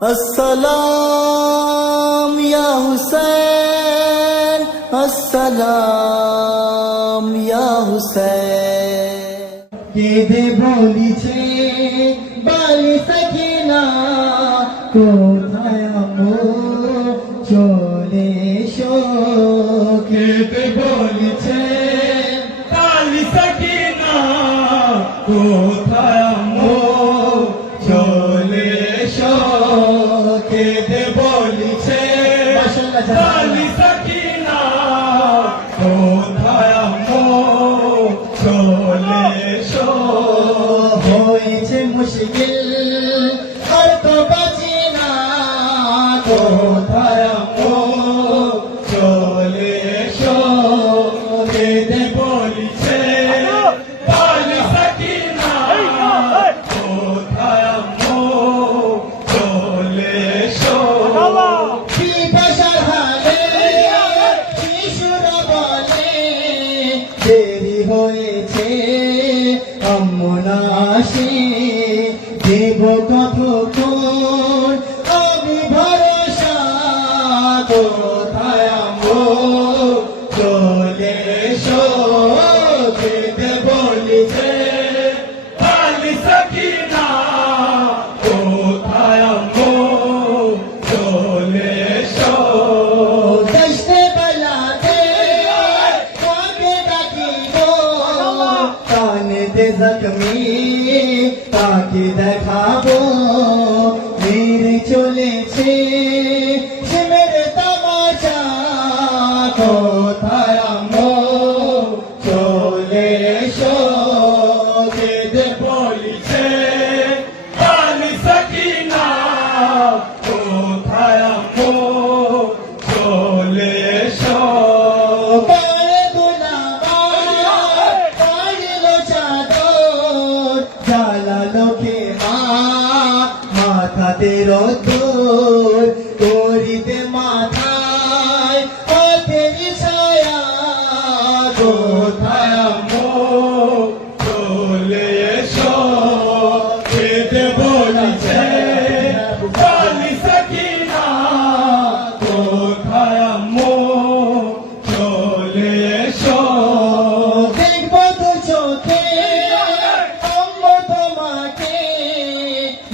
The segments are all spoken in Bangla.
अस्सलाम या हुसैन, अस्सलाम या हुसैन। কেঁদে বলিছে বালি সখিনা কোথায় আমো চলে এসো। কেঁদে বলিছে বালি সখিনা কোথায় আমো চলে এসো। কেঁদে বলিছে বালি সখিনা কোথায় আমো চলে এসো। হয়েছে মুশকিল আর তো বাঁচি না কোথায় আমো চলে এসো। কেঁদে বলিছে বালি সখিনা কোথায় আমো চলে এসো। কি ভাষার হালে শিশুরা বলে দেরি হয়েছে আম্মু না আসে। দেব কতক্ষণ আমি ভরসা কোথায় আমো চলে এসো। কেঁদে বলিছে বালি সখিনা কোথায় আমো চলে এসো। দশতে বেলাতে কাকে ডাকিব কানেতে জখমি তাকে দেখাবো। মেরে চলেছে সে মেরে তামাশা কোথায় আমো চলে এসো। কেঁদে বলিছে বালি সখিনা কোথায় আমো চলে এসো। পায়ে দুলাবাই পাড়িলো চাদর জ্বালালো খেমা মাথাতে রোদ্দুর করিতে মাথায় হাতের ছায়া কোথায় আমো চলে এসো। কেঁদে বলিছে বালি সখিনা কোথায় আমো চলে এসো। দেখবো তো চোখে আম্মু তোমাকে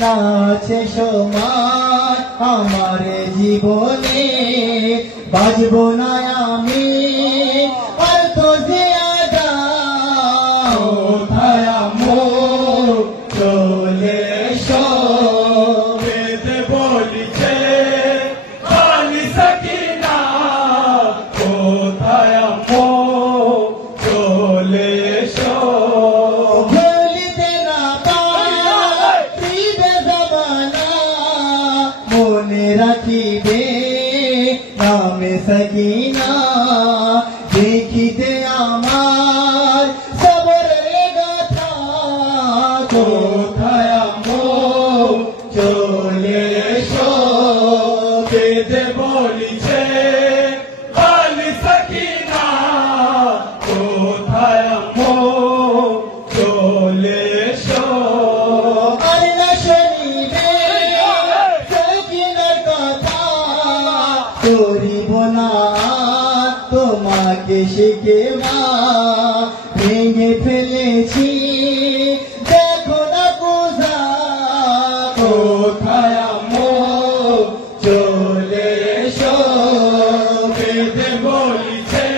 নাচে সময় আমার জীবনে বাজবো না আমি আর তো জিয়াদা কোথায় আমো চলে এসো। কেঁদে বলিছে বালি সখিনা কোথায় আমো চলে এসো। ভুলিতে না পাই হৃদয় জমানা মনে রাখিবে নামে সখিনা। দেখিতে আমার সবরের গাথা কোথায় আমো চলে এসো। কেঁদে বলিছে বালি সখিনা কোথায় আমো চলে এসো। আর না শুনিবে সখিনার কথা করিব না তোমাকে শিখে মা। ভেঙে ফেলেছি দেখো না কুজা কোথায় আমো চলে এসো। কেঁদে বলিছে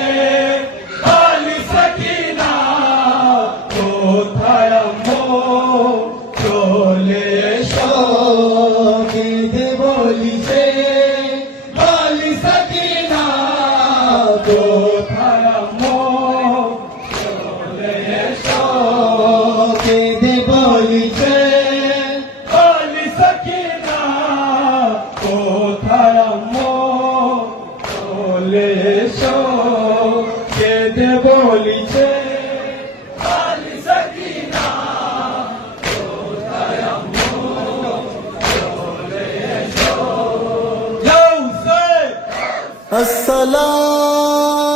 বালি সখিনা কোথায় আমো চলে এসো। কেঁদে বলিছে বালি সখিনা কোথায় আমো চলে এসো। কেঁদে বলিছে বালি সখিনা কোথায় আমো চলে এসো। কেঁদে বলিছে বালি সখিনা কোথায় আমো চলে এসো। अस्सलाम